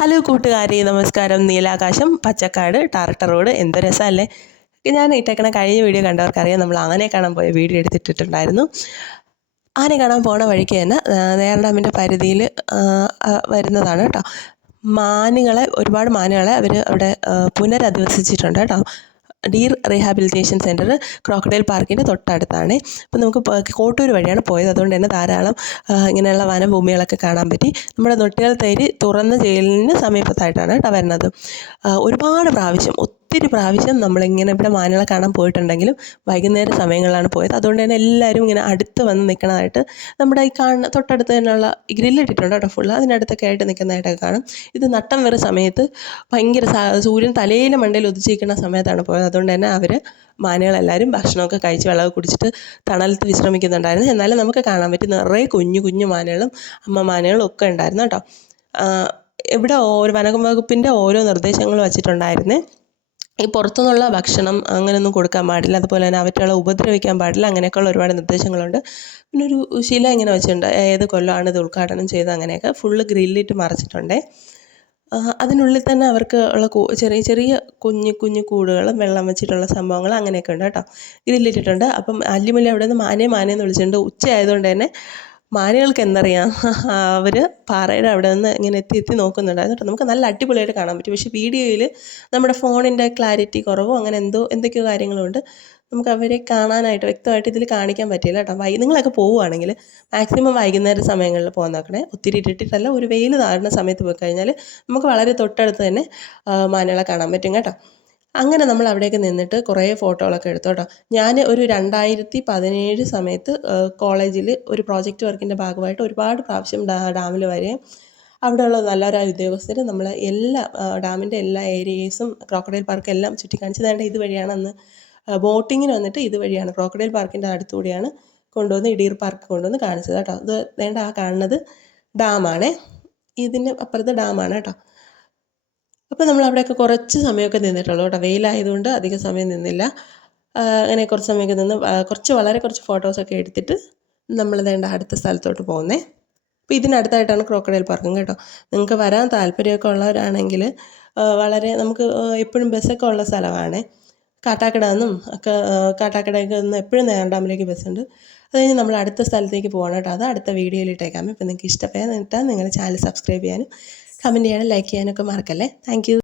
Hello കൂട്ടുകാരി, നമസ്കാരം. നീലാകാശം, Pachakkad, ടാറിട്ട road, എന്ത് രസമല്ലേ. ഞാൻ ഇട്ടേക്കണ കഴിഞ്ഞ വീഡിയോ കണ്ടവർക്കറിയാം, നമ്മൾ ആനയെ കാണാൻ പോയ വീഡിയോ എടുത്തിട്ടിട്ടുണ്ടായിരുന്നു. ആന കാണാൻ പോണ വഴിക്ക് തന്നെ നേരെ ഡാമിൻ്റെ പരിധിയിൽ വരുന്നതാണ് കേട്ടോ. ഒരുപാട് മാനുകളെ അവർ അവിടെ പുനരധിവസിച്ചിട്ടുണ്ട് കേട്ടോ. ഡീർ റീഹാബിലിറ്റേഷൻ സെൻറ്റർ ക്രോക്കഡൈൽ പാർക്കിൻ്റെ തൊട്ടടുത്താണ്. അപ്പോൾ നമുക്ക് കോട്ടൂർ വഴിയാണ് പോയത്. അതുകൊണ്ട് തന്നെ ധാരാളം ഇങ്ങനെയുള്ള വനഭൂമികളൊക്കെ കാണാൻ പറ്റി. നമ്മുടെ നൊട്ടിയാൽ തേരി തുറന്ന ജയിലിന് സമീപത്തായിട്ടാണ് കേട്ടോ വരുന്നത്. ഒരുപാട് പ്രാവശ്യം, ഒത്തിരി പ്രാവശ്യം നമ്മളിങ്ങനെ ഇവിടെ മാനുകളെ കാണാൻ പോയിട്ടുണ്ടെങ്കിലും വൈകുന്നേര സമയങ്ങളിലാണ് പോയത്. അതുകൊണ്ട് തന്നെ എല്ലാവരും ഇങ്ങനെ അടുത്ത് വന്ന് നിൽക്കണതായിട്ട് നമ്മുടെ ഈ കാണുന്ന തൊട്ടടുത്ത് തന്നെയുള്ള ഗ്രില്ലിട്ടിട്ടുണ്ട് കേട്ടോ. ഫുള്ള് അതിനടുത്തൊക്കെ ആയിട്ട് നിൽക്കുന്നതായിട്ടൊക്കെ കാണും. ഇത് നട്ടം വേറെ സമയത്ത് ഭയങ്കര സൂര്യൻ തലയിലെ മണ്ടയിൽ ഉദിച്ചിരിക്കുന്ന സമയത്താണ് പോയത്. അതുകൊണ്ട് തന്നെ മാനുകളെല്ലാവരും ഭക്ഷണമൊക്കെ കഴിച്ച് വെള്ളമൊക്കെ കുടിച്ചിട്ട് തണലത്ത് വിശ്രമിക്കുന്നുണ്ടായിരുന്നു. എന്നാലും നമുക്ക് കാണാൻ പറ്റി നിറയെ കുഞ്ഞു കുഞ്ഞു മാനുകളും അമ്മ മാനുകളും ഒക്കെ ഉണ്ടായിരുന്നു കേട്ടോ. ഇവിടെ വനം വകുപ്പിൻ്റെ ഓരോ നിർദ്ദേശങ്ങളും വച്ചിട്ടുണ്ടായിരുന്നേ. ഈ പുറത്തുനിന്നുള്ള ഭക്ഷണം അങ്ങനെയൊന്നും കൊടുക്കാൻ പാടില്ല, അതുപോലെ തന്നെ അവറ്റുകളെ ഉപദ്രവിക്കാൻ പാടില്ല, അങ്ങനെയൊക്കെയുള്ള ഒരുപാട് നിർദ്ദേശങ്ങളുണ്ട്. പിന്നെ ഒരു ശില ഇങ്ങനെ വെച്ചിട്ടുണ്ട്, ഏത് കൊല്ലമാണ് ഇത് ഉദ്ഘാടനം ചെയ്തത്, അങ്ങനെയൊക്കെ ഫുള്ള് ഗ്രില്ലിട്ട് മറച്ചിട്ടുണ്ട്. അതിനുള്ളിൽ തന്നെ അവർക്ക് ഉള്ള ചെറിയ ചെറിയ കുഞ്ഞു കുഞ്ഞു കൂടുകളും വെള്ളം വെച്ചിട്ടുള്ള സംഭവങ്ങൾ അങ്ങനെയൊക്കെ ഉണ്ട് കേട്ടോ. ഗ്രില്ലിട്ടിട്ടുണ്ട്. അപ്പം അല്ലിമുല്ലി അവിടെ നിന്ന് മാനേന്ന് വിളിച്ചിട്ടുണ്ട്. ഉച്ചയായതുകൊണ്ട് തന്നെ മാനുകൾക്ക് എന്തറിയാം, അവർ പാറയുടെ അവിടെ നിന്ന് ഇങ്ങനെ എത്തി നോക്കുന്നുണ്ടായിരുന്നു കേട്ടോ. നമുക്ക് നല്ല അടിപൊളിയായിട്ട് കാണാൻ പറ്റും. പക്ഷേ വീഡിയോയിൽ നമ്മുടെ ഫോണിൻ്റെ ക്ലാരിറ്റി കുറവോ അങ്ങനെ എന്തൊക്കെയോ കാര്യങ്ങളുണ്ട്. നമുക്ക് അവരെ കാണാനായിട്ട് വ്യക്തമായിട്ട് ഇതിൽ കാണിക്കാൻ പറ്റില്ല കേട്ടോ. നിങ്ങളൊക്കെ പോവുകയാണെങ്കിൽ മാക്സിമം വൈകുന്നേര സമയങ്ങളിൽ പോകാൻ നോക്കണേ. ഒത്തിരി ഇട്ടിട്ടല്ല, ഒരു വെയിൽ താഴുന്ന സമയത്ത് പോയി കഴിഞ്ഞാൽ നമുക്ക് വളരെ തൊട്ടടുത്ത് തന്നെ മാനുകളെ കാണാൻ പറ്റും കേട്ടോ. അങ്ങനെ നമ്മൾ അവിടേക്ക് നിന്നിട്ട് കുറേ ഫോട്ടോകളൊക്കെ എടുത്തു കേട്ടോ. ഞാൻ ഒരു 2017 സമയത്ത് കോളേജിൽ ഒരു പ്രോജക്റ്റ് വർക്കിൻ്റെ ഭാഗമായിട്ട് ഒരുപാട് പ്രാവശ്യം ഡാമിൽ വരികയും അവിടെയുള്ള നല്ലൊരായ ഉദ്യോഗസ്ഥർ നമ്മളെ എല്ലാ ഡാമിൻ്റെ എല്ലാ ഏരിയസും ക്രോക്കഡൈൽ പാർക്ക് എല്ലാം ചുറ്റിക്കാണിച്ച് വേണ്ട ഇതുവഴിയാണ് അന്ന് ബോട്ടിങ്ങിന് വന്നിട്ട് ഇതുവഴിയാണ് ക്രോക്കഡൈൽ പാർക്കിൻ്റെ അടുത്തുകൂടിയാണ് കൊണ്ടുവന്ന് ഡീർ പാർക്ക് കൊണ്ടുവന്ന് കാണിച്ചത് കേട്ടോ. ഇത് വേണ്ട ആ കാണുന്നത് ഡാമാണേ, ഇതിന് അപ്പുറത്ത് ഡാമാണ് കേട്ടോ. അപ്പോൾ നമ്മൾ അവിടെയൊക്കെ കുറച്ച് സമയമൊക്കെ നിന്നിട്ടുള്ളൂ കേട്ടോ. വെയിലായതുകൊണ്ട് അധികം സമയം നിന്നില്ല. അങ്ങനെ കുറച്ച് സമയമൊക്കെ നിന്ന് വളരെ കുറച്ച് ഫോട്ടോസൊക്കെ എടുത്തിട്ട് നമ്മൾ വേണ്ട അടുത്ത സ്ഥലത്തോട്ട് പോകുന്നേ. അപ്പോൾ ഇതിനടുത്തായിട്ടാണ് ക്രോക്കഡൈൽ പാർക്കും കേട്ടോ. നിങ്ങൾക്ക് വരാൻ താല്പര്യമൊക്കെ ഉള്ളവരാണെങ്കിൽ വളരെ നമുക്ക് എപ്പോഴും ബസ്സൊക്കെ ഉള്ള സ്ഥലമാണ്. കാട്ടാക്കട നിന്നും ഒക്കെ കാട്ടാക്കടയൊക്കെ നിന്ന് എപ്പോഴും നേരം ഡാമിലേക്ക് ബസ്സുണ്ട്. അത് കഴിഞ്ഞ് നമ്മൾ അടുത്ത സ്ഥലത്തേക്ക് പോകണം കേട്ടോ. അത് അടുത്ത വീഡിയോയിൽ ഇട്ടേക്കാം. ഇപ്പോൾ നിങ്ങൾക്ക് ഇഷ്ടപ്പെട്ടാൽ നിങ്ങൾ ചാനൽ സബ്സ്ക്രൈബ് ചെയ്യാനും കമൻറ്റ് ചെയ്യാനും ലൈക്ക് ചെയ്യാനൊക്കെ മറക്കല്ലേ. Thank you.